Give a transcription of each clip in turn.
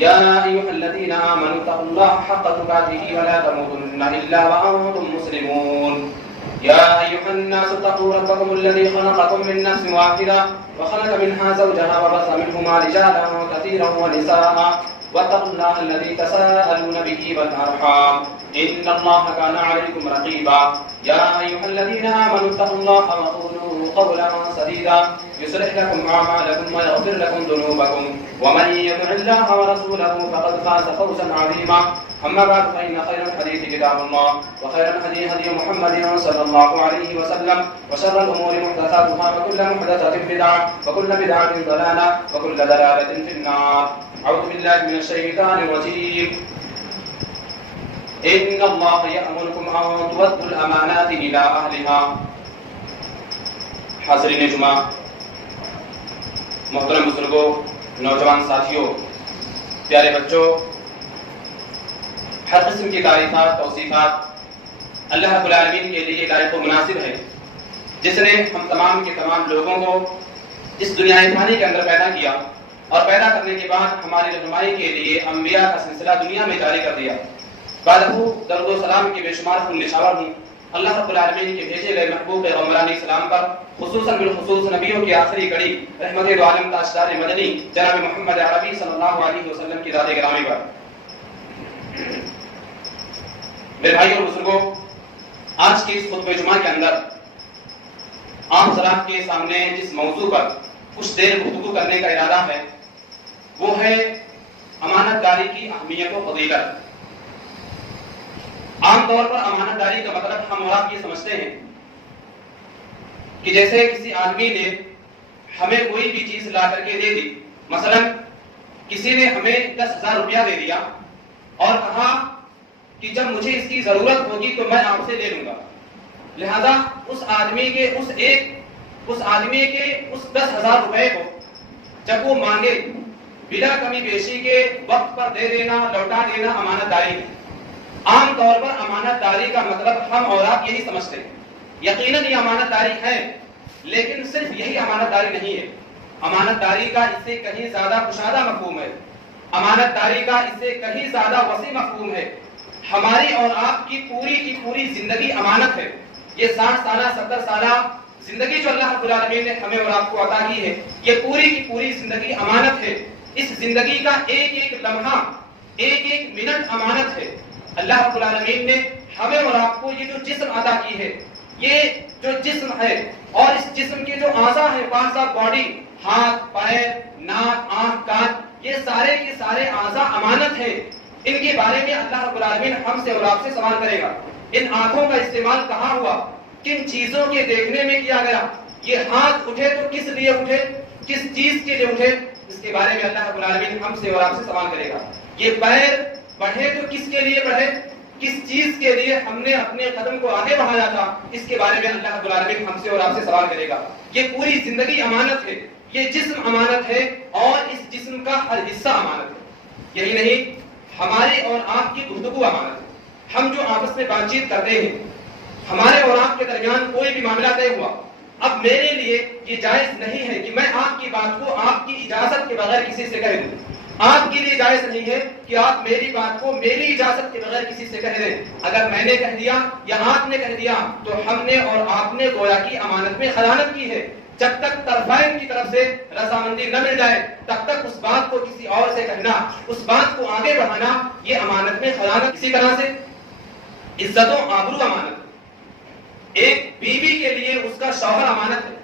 يا أيها الذين آمنوا اتقوا الله حق تقاته ولا تموتن إلا وأنتم مسلمون. يا أيها الناس اتقوا ربكم الذي خلقكم من نفس واحدة وخلق منها زوجها وبث منهما رجالا كثيرا ونساء واتقوا الله الذي تساءلون به والأرحام إن الله كان عليكم رقيبا. يا أيها الذين آمنوا اتقوا الله وقولوا قولا سديدا يصلح لكم أعمالكم ويغفر لكم ذنوبكم ومن يطع الله ورسوله فقد فاز فوزا عظيما. أما بعد فإن خير الحديث كتاب الله وخير الهدي هدي محمد صلى الله عليه وسلم وشر الأمور محدثاتها وكل محدثة بدعة وكل بدعة ضلالة وكل ضلالة في النار. أعوذ بالله من الشيطان الرجيم. إن الله يأمركم أن تؤدوا الأمانات إلى أهلها. حاضرین جمعہ، محترم بزرگوں، نوجوان ساتھیوں، پیارے بچوں، ہر قسم کی تعریفات توصیفات اللہ رب العالمین کے لیے لائق و مناسب ہے، جس نے ہم تمام کے تمام لوگوں کو اس دنیا فانی کے اندر پیدا کیا اور پیدا کرنے کے بعد ہماری رہنمائی کے لیے انبیاء کا سلسلہ دنیا میں جاری کر دیا۔ بعد درود و سلام کے بے شمار خون نشاور ہوں اللہ رب العالمین کے بھیجے گئے محبوب پیغمبر علیہ السلام پر، خصوصاً بالخصوص نبیوں کی آخری کڑی رحمت دو عالم تاجدار مدنی جناب محمد عربی صلی اللہ علیہ وسلم کی ذات گرامی پر۔ میرے بھائی اور بزرگوں، آج کی اس خطبہ جمعہ کے اندر عام حضرات کے سامنے جس موضوع پر کچھ دیر گفتگو کرنے کا ارادہ ہے وہ ہے امانت داری کی اہمیت و فضیلت۔ عام طور پر امانت داری کا مطلب ہم اور آپ یہ سمجھتے ہیں کہ جیسے کسی آدمی نے ہمیں کوئی بھی چیز لا کر کے دے دی، مثلا کسی نے ہمیں 10,000 روپیہ دے دیا اور کہا کہ جب مجھے اس کی ضرورت ہوگی تو میں آپ سے لے لوں گا، لہذا اس آدمی کے اس 10,000 روپے کو جب وہ مانگے بلا کمی بیشی کے وقت پر دے دینا، لوٹا دینا امانت داری ہے۔ عام طور پر امانت داری کا مطلب ہم اور آپ یہی سمجھتے ہیں۔ یقیناً یہ امانت داری ہے، لیکن صرف یہی امانت داری نہیں ہے۔ امانت داری کا اس سے کہیں زیادہ کشادہ مفہوم ہے، امانت داری کا اس سے کہیں زیادہ وسیع مفہوم ہے۔ ہماری اور آپ کی پوری زندگی امانت ہے۔ یہ 60 سالہ 70 سالہ زندگی جو اللہ رب العالمین نے ہمیں اور آپ کو عطا کی ہے، یہ پوری زندگی امانت ہے۔ اس زندگی کا ایک لمحہ، ایک منٹ امانت ہے۔ اللہ رب العالمین نے ہمیں اور آپ کو یہ جو جسم عطا کی ہے، یہ جو جسم ہے اور اس جسم کے جو اعضاء ہیں، پارٹس آف باڈی، ہاتھ، پیر، ناک، آنکھ، کان، یہ سارے کے سارے اعضاء امانت ہیں۔ ان کے بارے میں اللہ رب العالمین ہم سے اور آپ سے سوال کرے گا۔ ان آنکھوں کا استعمال کہاں ہوا، کن چیزوں کے دیکھنے میں کیا گیا، یہ ہاتھ اٹھے تو کس لیے اٹھے، کس چیز کے لیے اٹھے، اس کے بارے میں اللہ رب العالمین ہم سے اور آپ سے سوال کرے گا۔ یہ پیر بڑھے تو کس کے لیے بڑھے، کس چیز کے لیے ہم نے اپنے قدم کو آگے بڑھایا تھا، اس کے بارے میں اللہ رب العالمین ہم سے اور آپ سے سوال کرے گا۔ یہ پوری زندگی امانت ہے، یہ جسم امانت ہے اور اس جسم کا ہر حصہ امانت ہے۔ یہی نہیں، ہماری اور آپ کی گفتگو امانت ہے۔ ہم جو آپس میں بات چیت کرتے ہیں، ہمارے اور آپ کے درمیان کوئی بھی معاملہ طے ہوا، اب میرے لیے یہ جائز نہیں ہے کہ میں آپ کی بات کو آپ کی اجازت کے بغیر کسی سے کہہ دوں۔ آپ کے لیے جائز نہیں ہے کہ آپ میری بات کو میری اجازت کے بغیر کسی سے کہہ دیں۔ اگر میں نے کہہ دیا یا آپ نے کہہ دیا تو ہم نے اور آپ نے گویا کی امانت میں خیانت کی ہے۔ جب تک طرفین کی طرف سے رضامندی نہ مل جائے تب تک اس بات کو کسی اور سے کہنا، اس بات کو آگے بڑھانا، یہ امانت میں خیانت۔ اسی طرح سے عزت و آبرو امانت ہے۔ ایک بیوی کے لیے اس کا شوہر امانت ہے،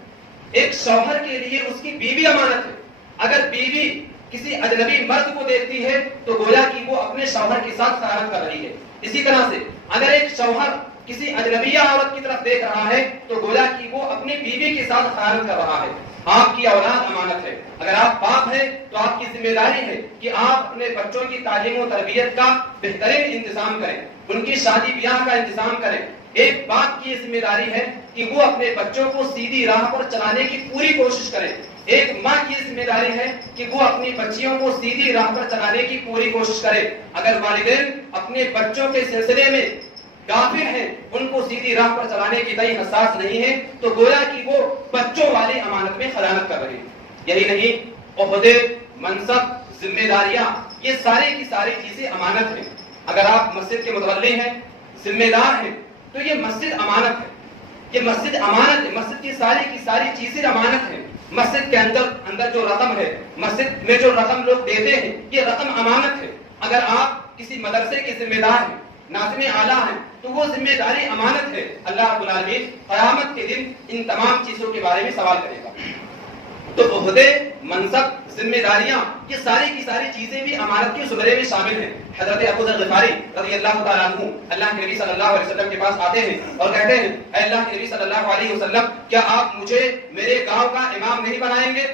ایک شوہر کے لیے اس کی بیوی امانت ہے۔ اگر بیوی کسی اجنبی مرد کو دیکھتی ہے تو گویا کہ وہ اپنے شوہر کے ساتھ خیانت کر رہی ہے۔ اسی طرح سے اگر ایک شوہر کسی اجنبیہ عورت کی طرف دیکھ رہا ہے تو گویا کہ وہ اپنی بیوی کے ساتھ خیانت کر رہا ہے۔ آپ کی اولاد امانت ہے۔ اگر آپ باپ ہیں تو آپ کی ذمہ داری ہے کہ آپ اپنے بچوں کی تعلیم و تربیت کا بہترین انتظام کریں، ان کی شادی بیاہ کا انتظام کریں۔ ایک باپ کی یہ ذمہ داری ہے کہ وہ اپنے بچوں کو سیدھی راہ پر چلانے کی پوری کوشش کرے۔ ایک ماں کی ذمہ داری ہے کہ وہ اپنی بچیوں کو سیدھی راہ پر چلانے کی پوری کوشش کرے۔ اگر والدین اپنے بچوں کے سلسلے میں غافل ہیں، ان کو سیدھی راہ پر چلانے کی تئیں حساس نہیں ہے، تو گویا کہ وہ بچوں والی امانت میں خیانت کر رہے ہیں۔ یہی نہیں، عہدے، منصب، ذمہ داریاں، یہ ساری کی ساری چیزیں امانت ہیں. اگر آپ مسجد کے متولی ہیں، ذمہ دار ہیں، تو یہ مسجد امانت ہے. یہ مسجد امانت ہے. مسجد کی ساری چیزیں امانت ہیں. مسجد کے اندر جو رقم ہے، مسجد میں جو رقم لوگ دیتے ہیں، یہ رقم امانت ہے. اگر آپ کسی مدرسے کے ذمہ دار ہیں، ناظم اعلیٰ ہیں، تو وہ ذمہ داری امانت ہے. اللہ رب العالمین قیامت کے دن ان تمام چیزوں کے بارے میں سوال کرے گا. تو عہدے، منصب، ذمہ داریاں، یہ ساری کی ساری چیزیں بھی امانت کے زمرے میں شامل ہیں. حضرت ابو ذر غفاری رضی اللہ تعالیٰ عنہ اللہ کے نبی صلی اللہ علیہ وسلم کے پاس آتے ہیں اور کہتے ہیں، اے اللہ کے نبی صلی اللہ علیہ وسلم، کیا آپ مجھے میرے گاؤں کا امام نہیں بنائیں گے؟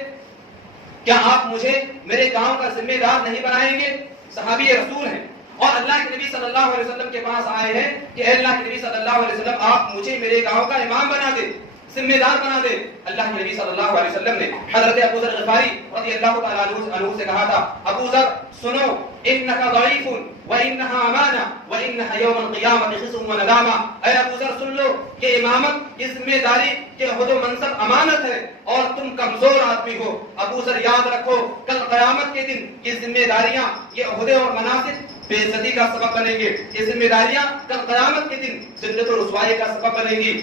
کیا آپ مجھے میرے گاؤں کا ذمہ دار نہیں بنائیں گے؟ صحابی رسول ہیں اور اللہ کے نبی صلی اللہ علیہ وسلم کے پاس آئے ہیں کہ اے اللہ کے نبی صلی اللہ علیہ وسلم، آپ مجھے میرے گاؤں کا امام بنا دیں، ذمہ دار بنا دے. اللہ کے نبی صلی اللہ علیہ وسلم نے حضرت ابو ذر غفاری رضی اللہ تعالیٰ عنہ سے کہا تھا، ابو ذر سنو، انک ضعیف وانہا امانہ وانہا یوم القیامۃ خزی و ندامہ. اے ابو ذر سن لو، یہ امامت، یہ ذمہ داری، یہ عہد و منصب امانت ہے اور تم کمزور آدمی ہو. ابو ذر یاد رکھو، کل قیامت کے دن یہ ذمہ داریاں، یہ عہدے اور مناصب بے عزتی کا سبب بنیں گے. یہ ذمہ داریاں کل قیامت کے دن ذلت و رسوائی کا سبب بنیں گی،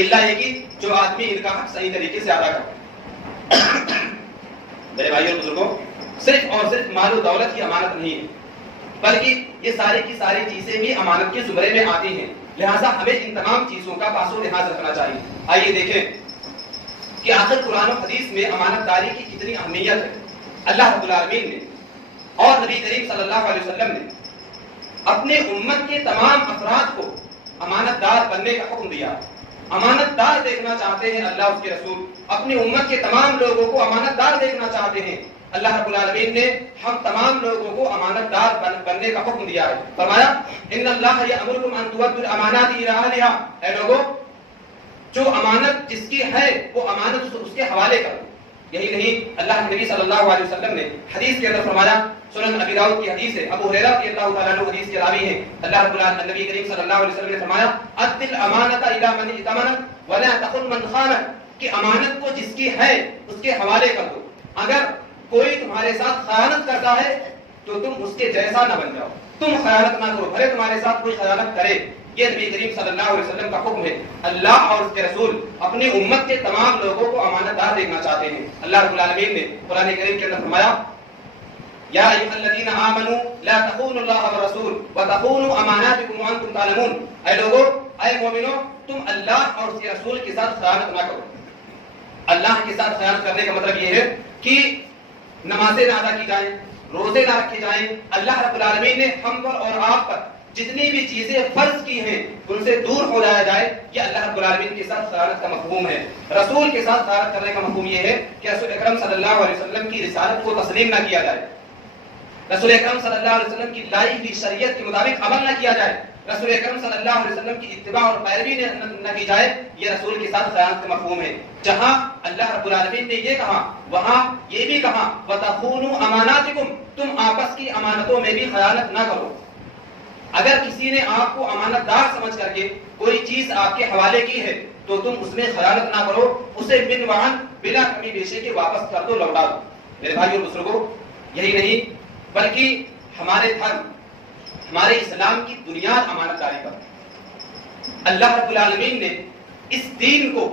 اللہ یہ کہ جو آدمی ان کا حق صحیح طریقے سے ادا کرتا ہے. میرے بھائیوں اور بزرگوں، صرف اور صرف مال و دولت ہی امانت نہیں ہے، بلکہ یہ ساری کی ساری چیزیں بھی امانت کے زمرے میں آتی ہیں. لہٰذا ہمیں ان تمام چیزوں کا پاس و لحاظ رکھنا چاہیے. آئیے دیکھیں کہ آخر قرآن و حدیث میں امانت داری کی کتنی اہمیت ہے. اللہ رب العالمین نے اور نبی کریم صلی اللہ علیہ وسلم نے اپنے امت کے تمام افراد کو امانت دار بننے کا حکم دیا. امانت دار دیکھنا چاہتے ہیں اللہ، اس کے رسول اپنی امت کے تمام لوگوں کو امانت دار دیکھنا چاہتے ہیں. اللہ رب العالمین نے ہم تمام لوگوں کو امانت دار بننے کا حکم دیا ہے. فرمایا، ان اللہ یأمرکم ان تؤدوا الامانات الی اہلہا. اے لوگوں، جو امانت جس کی ہے وہ امانت اس کے حوالے کرو. یہی نہیں، اللہ کے نبی صلی اللہ علیہ وسلم نے حدیث کے اندر فرمایا، سنن ابی داؤد کی حدیث ہے، ابو ہریرہ رضی اللہ تعالیٰ عنہ حدیث کے راوی ہیں. اللہ رب العالمین نبی کریم صلی اللہ علیہ وسلم نے فرمایا، ادِ الامانۃ الی من ائتمنک ولا تخن من خانک. کہ امانت کو جس کی ہے اس کے حوالے کر دو. اگر کوئی تمہارے ساتھ خیانت کرتا ہے تو تم اس کے جیسا نہ بن جاؤ، تم خیانت نہ کرو، بھلے تمہارے ساتھ کوئی خیانت کرے. یہ نبی کریم صلی اللہ علیہ وسلم کا حکم ہے. اللہ اور اس کے رسول اپنی امت کے تمام لوگوں کو امانت دار دیکھنا چاہتے ہیں. اللہ رب العالمین نے قرآن کریم کے اندر فرمایا، یا ایھا الذین آمنوا لا تخونوا اللہ والرسول وتخونوا اماناتکم وانتم تعلمون. اے لوگوں، اے مومنوں، تم اللہ اور اس کے رسول کے ساتھ خیانت نہ کرو. اللہ کے ساتھ خیانت کرنے کا مطلب یہ ہے کہ نمازیں نہ ادا کی جائیں، روزے نہ رکھے جائیں. اللہ رب العالمین نے ہم پر اور آپ پر جتنی بھی چیزیں فرض کی ہیں ان سے دور ہو جایا جائے. یہ اللہ رب العالمین کے ساتھ خیانت کا مفہوم ہے. رسول کے ساتھ خیانت کرنے کا مفہوم یہ ہے کہ رسول اکرم صلی اللہ علیہ وسلم کی رسالت کو تسلیم نہ کیا جائے، رسول اکرم صلی اللہ علیہ وسلم کی لائی ہوئی شریعت کے مطابق عمل نہ کیا جائے، رسول اکرم صلی اللہ علیہ وسلم کی اتباع اور پیروی نہ کی جائے. یہ رسول کے ساتھ خیانت کا مفہوم ہے. جہاں اللہ رب العالمین نے یہ کہا وہاں یہ بھی کہا، وَتَخُونُوا أَمَانَاتِكُمْ. تم آپس کی امانتوں میں بھی خیانت نہ کرو. اگر کسی نے آپ کو امانت دار سمجھ کر کے کوئی چیز آپ کے حوالے کی ہے تو تم اس میں خیانت نہ کرو، اسے من وعن بلا کمی بیشی کے واپس کر دو، لوٹا دو. میرے بھائیو اور بزرگوں، یہی نہیں بلکہ ہمارے دھرم، ہمارے اسلام کی بنیاد امانت داری پر. اللہ رب العالمین نے اس دین کو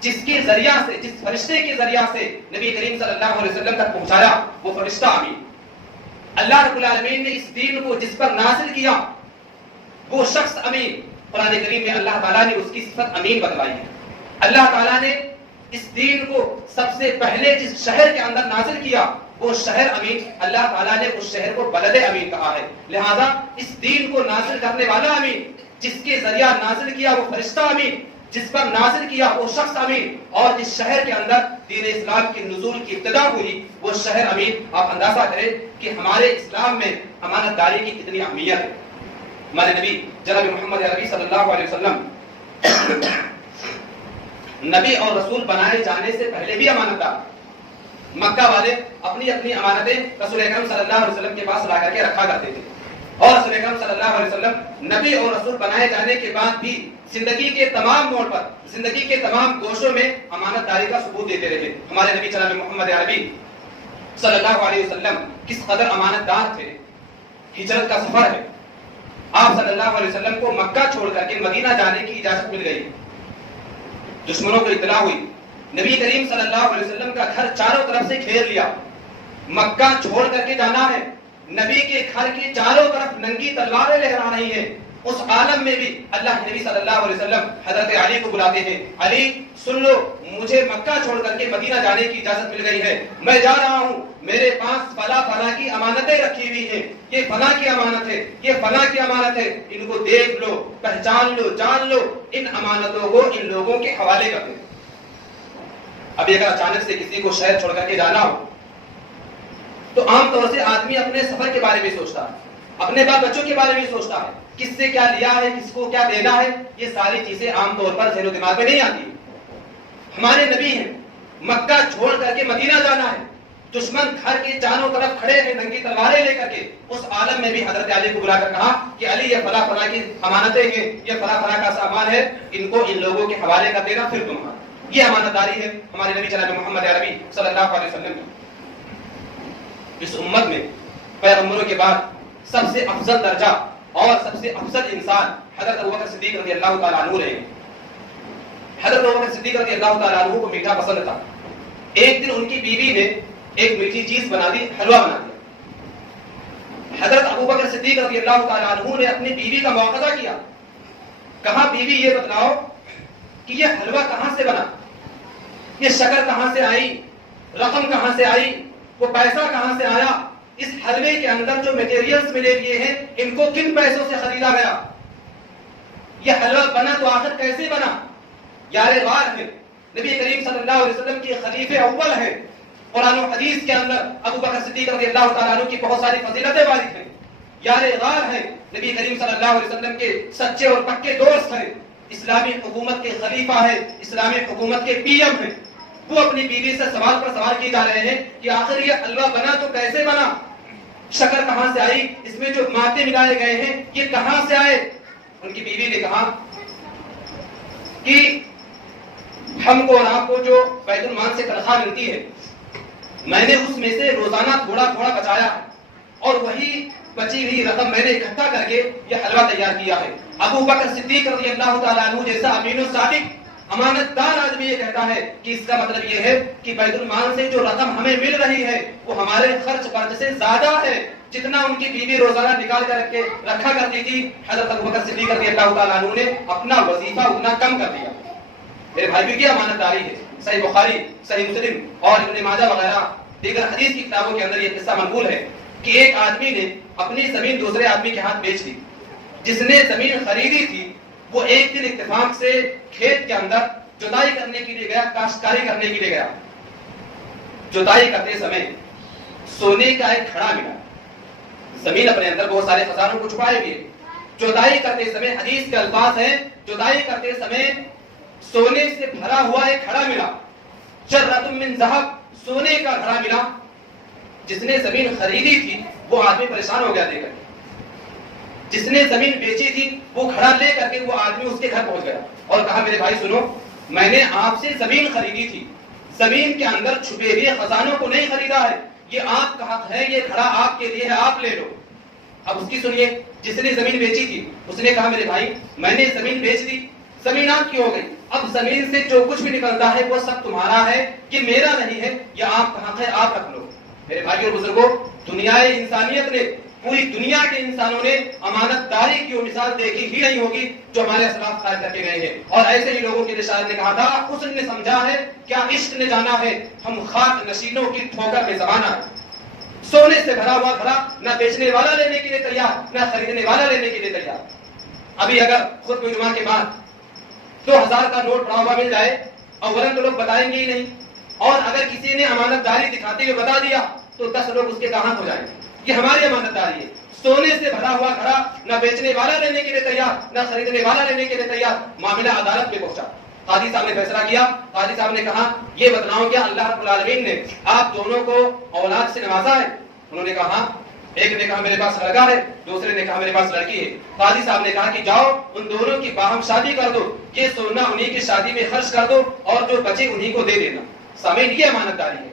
جس کے ذریعہ سے، جس فرشتے کے ذریعہ سے نبی کریم صلی اللہ علیہ وسلم تک پہنچایا، وہ فرشتہ امین. اللہ رب العالمین نے اس دین کو جس پر نازل کیا وہ شخص امین. قرآن کریم میں اللہ تعالیٰ نے اس کی صفت امین بتلائی ہے. اللہ تعالیٰ نے اس دین کو سب سے پہلے جس شہر کے اندر نازل کیا وہ شہر امین. اللہ تعالیٰ نے اس شہر کو بلد امین کہا ہے. لہذا اس دین کو نازل کرنے والا امین، جس کے ذریعہ نازل کیا وہ فرشتہ امین، جس پر نازل کیا وہ شخص امین، اور جس شہر کے اندر دین اسلام کی نزول کی ابتدا ہوئی وہ شہر امین. آپ اندازہ کریں کہ ہمارے اسلام میں امانت داری کی کتنی اہمیت ہے. ہمارے نبی جناب محمد عربی صلی اللہ علیہ وسلم نبی اور رسول بنائے جانے سے پہلے بھی امانت دار. مکہ والے اپنی اپنی امانتیں رسول اکرم صلی اللہ علیہ وسلم کے پاس لا کر کے رکھا کرتے تھے، اور رسول اکرم صلی اللہ علیہ وسلم نبی اور رسول بنائے جانے کے بعد بھی زندگی کے تمام موڑ پر، زندگی کے تمام گوشوں میں امانت داری کا ثبوت دیتے رہے. ہمارے نبی جناب محمد عربی صلی اللہ علیہ وسلم کس قدر امانت دار تھے. ہجرت کا سفر ہے, آپ صلی اللہ علیہ وسلم کو مکہ چھوڑ کر کے مدینہ جانے کی اجازت مل گئی. دشمنوں کو اطلاع ہوئی, نبی کریم صلی اللہ علیہ وسلم کا گھر چاروں طرف سے گھیر لیا, مکہ چھوڑ کر کے جانا ہے. نبی کے گھر کی چاروں طرف ننگی تلواریں لہرا رہی ہیں. اس عالم میں بھی اللہ کے نبی صلی اللہ علیہ وسلم حضرت علی کو بلاتے ہیں, علی سن لو, مجھے مکہ چھوڑ کر کے مدینہ جانے کی اجازت مل گئی ہے, میں جا رہا ہوں, میرے پاس فلاں فلاں کی امانتیں رکھی ہوئی ہیں, یہ فلاں کی امانت ہے, یہ فلاں کی امانت ہے, ان کو دیکھ لو, پہچان لو, جان لو, ان امانتوں کو ان لوگوں کے حوالے کر دیں. ابھی اگر اچانک سے کسی کو شہر چھوڑ کر کے جانا ہو تو عام طور سے آدمی اپنے سفر کے بارے میں سوچتا ہے, اپنے بال بچوں کے بارے میں سوچتا ہے, کس سے کیا لیا ہے, کس کو کیا دینا ہے. یہ ساری چیزیں عام طور پر ذہن و دماغ میں نہیں آتی. ہمارے نبی ہیں, مکہ چھوڑ کر کے مدینہ جانا ہے, دشمن گھر کے چاروں طرف کھڑے ہیں ننگی تلواریں لے کر کے. اس عالم میں بھی حضرت علی کو بلا کر کہا کہ علی یہ فلاں فلاں کی امانتیں ہیں, یہ فلاں فلاں کا سامان ہے, ان کو ان لوگوں کے حوالے کر دینا, پھر تمہارا. یہ امانت داری ہے ہمارے نبی جناب محمد عربی صلی اللہ علیہ وسلم کی. اس امت میں پیغمبروں کے بعد سب سے افضل درجہ اور سب سے افضل انسان حضرت ابوبکر صدیق رضی اللہ تعالیٰ عنہ رہے. حضرت ابوبکر صدیق رضی اللہ تعالیٰ عنہ کو میٹھا پسند تھا. ایک دن ان کی بیوی نے ایک میٹھی چیز بنا دی, حلوہ بنا دیا. حضرت ابوبکر صدیق رضی اللہ تعالیٰ عنہ نے اپنی بیوی کا مواخذہ کیا, کہا بیوی یہ بتلاؤ کہ یہ حلوہ کہاں سے بنا, یہ شکر کہاں سے آئی, رقم کہاں سے آئی, وہ پیسہ کہاں سے آیا, اس حلوے کے اندر جو میٹیریلز ملے ہوئے ہیں ان کو کن پیسوں سے خریدا گیا, یہ حلوہ بنا تو آخر کیسے بنا. یار غار ہے, نبی کریم صلی اللہ علیہ وسلم کی خلیفہ اول ہے. قرآن و حدیث کے اندر ابوبکر صدیق رضی اللہ تعالیٰ عنہ کی بہت ساری فضیلتیں وارد ہیں. یار غار ہے, نبی کریم صلی اللہ علیہ وسلم کے سچے اور پکے دوست ہیں, اسلامی حکومت کے خلیفہ ہے, اسلامی حکومت کے پی ایم ہیں. وہ اپنی بیوی سے سوال پر سوال کیے جا رہے ہیں کہ آخر یہ حلوہ بنا تو کیسے بنا, شکر کہاں سے آئی, اس میں جو مادے ملائے گئے ہیں یہ کہاں سے آئے. ان کی بیوی نے کہا کہ ہم کو اور آپ کو جو بیت المال سے تنخواہ ملتی ہے, میں نے اس میں سے روزانہ تھوڑا تھوڑا بچایا اور وہی بچی ہوئی رقم میں نے اکٹھا کر کے یہ حلوہ تیار کیا ہے. ابوبکر صدیق رضی اللہ تعالیٰ عنہ جیسا امین الصادق امانت دار آدمی یہ کہتا ہے کہ اس کا مطلب یہ ہے کہ بیت المال سے جو رقم ہمیں مل رہی ہے وہ ہمارے خرچ برچ سے زیادہ ہے جتنا ان کی بیوی روزانہ نکال کر کے رکھا کرتی تھی. حضرت ابوبکر صدیق رضی اللہ تعالیٰ عنہ نے اپنا وظیفہ اتنا کم کر دیا. میرے بھائی کی امانت داری ہے. صحیح بخاری, صحیح مسلم اور ابن ماجہ وغیرہ دیگر حدیث کی کتابوں کے اندر یہ قصہ منقول ہے کہ ایک آدمی نے اپنی زمین دوسرے آدمی کے ہاتھ بیچ دی. جس نے زمین خریدی تھی وہ ایک دن اتفاق سے کھیت کے اندر جتائی کرنے کے لیے گیا, کاشتکاری کرنے کے لیے گیا. جتائی کرتے سمے سونے کا ایک کھڑا ملا. زمین اپنے اندر بہت سارے خزانوں کو چھپائے ہوئے. جتائی کرتے سمے حدیث کے الفاظ ہیں, جتائی کرتے سمے سونے سے بھرا ہوا ایک کھڑا ملا. جرۃ من ذهب, سونے کا کھڑا ملا. جس نے زمین خریدی تھی وہ آدمی پریشان ہو گیا دیکھ کر. جس نے زمین بیچی تھی وہ کھڑا لے کر کے وہ آدمی اس کے گھر پہنچ گیا اور کہا میرے بھائی سنو, میں نے آپ سے زمین خریدی تھی, زمین کے اندر چھپے ہوئے خزانوں کو نہیں خریدا ہے, یہ آپ کا حق ہے, یہ کھڑا آپ کے لیے ہے, آپ لے لو. اب اس کی سنیے, جس نے زمین بیچی تھی اس نے کہا میرے بھائی میں نے زمین بیچ دی, زمین آپ کی ہو گئی, اب زمین سے جو کچھ بھی نکلتا ہے وہ سب تمہارا ہے, یہ میرا نہیں ہے, یہ آپ کا حق ہے, آپ رکھ لو. میرے بھائی اور بزرگوں, دنیا انسانیت نے, پوری دنیا کے انسانوں نے امانت داری کی وہ مثال دیکھی ہی نہیں ہوگی جو ہمارے اسلاف قائم کر کے گئے ہیں. اور ایسے ہی لوگوں کے شاعر نے کہا تھا, حسن نے سمجھا ہے کیا عشق نے جانا ہے, ہم خاک نشینوں کی ٹھوکر میں زمانہ. سونے سے بھرا ہوا گھڑا, نہ بیچنے والا لینے کے لیے تیار, نہ خریدنے والا لینے کے لیے تیار. ابھی اگر خود جمعہ کے بعد 2000 کا نوٹ پڑا ہوا مل جائے اولاً تو لوگ بتائیں گے ہی نہیں, اور اگر کسی نے امانت داری دکھاتے ہوئے بتا دیا تو 10 لوگ اس کے کہاں ہو جائیں گے. یہ ہماری امانت داری ہے. سونے سے بھرا ہوا گھڑا, نہ بیچنے والا لینے کے لیے تیار, نہ خریدنے والا لینے کے لیے تیار. معاملہ عدالت میں پہنچا, قاضی صاحب نے فیصلہ کیا. قاضی صاحب نے کہا یہ بتلاؤ کیا اللہ رب العالمین نے آپ دونوں کو اولاد سے نوازا ہے؟ انہوں نے کہا, ایک نے کہا میرے پاس لڑکا ہے, دوسرے نے کہا میرے پاس لڑکی ہے. قاضی صاحب نے کہا کہ جاؤ ان دونوں کی باہم شادی کر دو, یہ سونا انہی کی شادی میں خرچ کر دو اور جو بچے انہی کو دے دینا. سامعین, یہ امانت داری ہے.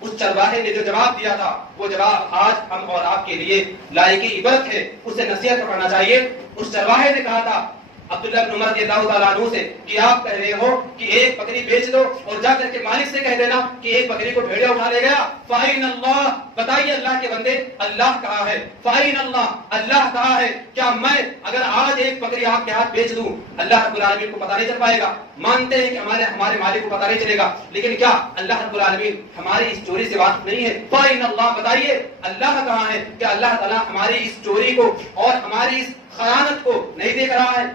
اس چرواہے نے جو جواب دیا تھا وہ جواب آج ہم اور آپ کے لیے لائق عبرت ہے، اسے نصیحت پکڑنا چاہیے۔ اس چرواہے نے کہا تھا عبداللہ بن عمر رضی اللہ تعالیٰ عنہ سے کہ آپ کہہ رہے ہو کہ ایک بکری بیچ دو اور جا کر کے مالک سے کہہ دینا کہ ایک بکری کو بھیڑیا اٹھا لے گیا۔ فَأَيْنَ اللَّهُ، بتائیے اللہ کے بندے اللہ کہا ہے، فَأَيْنَ اللَّهُ، اللہ کہا ہے، کیا میں اگر آج ایک بکری آپ کے ہاتھ بیچ دوں اللہ رب العالمین کو پتہ نہیں چل پائے گا؟ مانتے ہیں کہ ہمارے مالک کو پتہ نہیں چلے گا، لیکن کیا اللہ رب العالمین ہماری اس چوری سے واقف نہیں ہے؟ فَأَيْنَ اللَّهُ، بتائیے اللہ کہا ہے، کہ اللہ تعالیٰ ہماری اس چوری کو اور ہماری اس خیانت کو نہیں دیکھ رہا ہے؟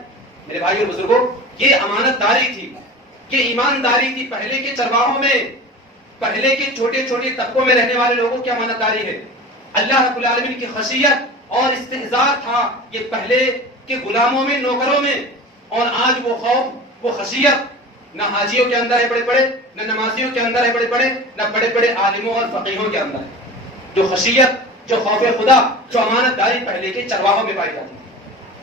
میرے بھائی اور بزرگوں، یہ امانت داری تھی، یہ ایمانداری تھی پہلے کے چرواہوں میں، پہلے کے چھوٹے چھوٹے طبقوں میں رہنے والے لوگوں کی امانت داری ہے۔ اللہ رب العالمین کی خشیت اور استحضار تھا یہ پہلے کے غلاموں میں، نوکروں میں، اور آج وہ خوف، وہ خشیت نہ حاجیوں کے اندر ہے بڑے بڑے، نہ نمازیوں کے اندر ہے بڑے بڑے، نہ بڑے بڑے عالموں اور فقیہوں کے اندر ہے۔ جو خشیت، جو خوف خدا، جو امانت داری پہلے کے چرواہوں میں پائی جاتی ہے۔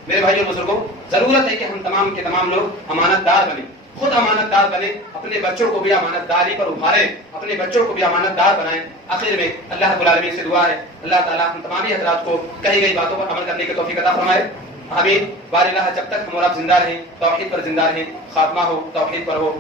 میرے بھائیوں بزرگوں، ضرورت ہے کہ ہم تمام کے تمام لوگ امانت دار بنیں، خود امانت دار بنیں، اپنے بچوں کو بھی امانت داری پر ابھاریں، اپنے بچوں کو بھی امانت دار بنائیں۔ آخر میں اللہ رب العالمین سے دعا ہے اللہ تعالیٰ ہم تمام حضرات کو کہی گئی باتوں پر عمل کرنے کی توفیق عطا فرمائے، آمین۔ بار اللہ جب تک ہم اور آپ زندہ رہیں، توحید پر زندہ رہیں، خاتمہ ہو توحید پر ہو۔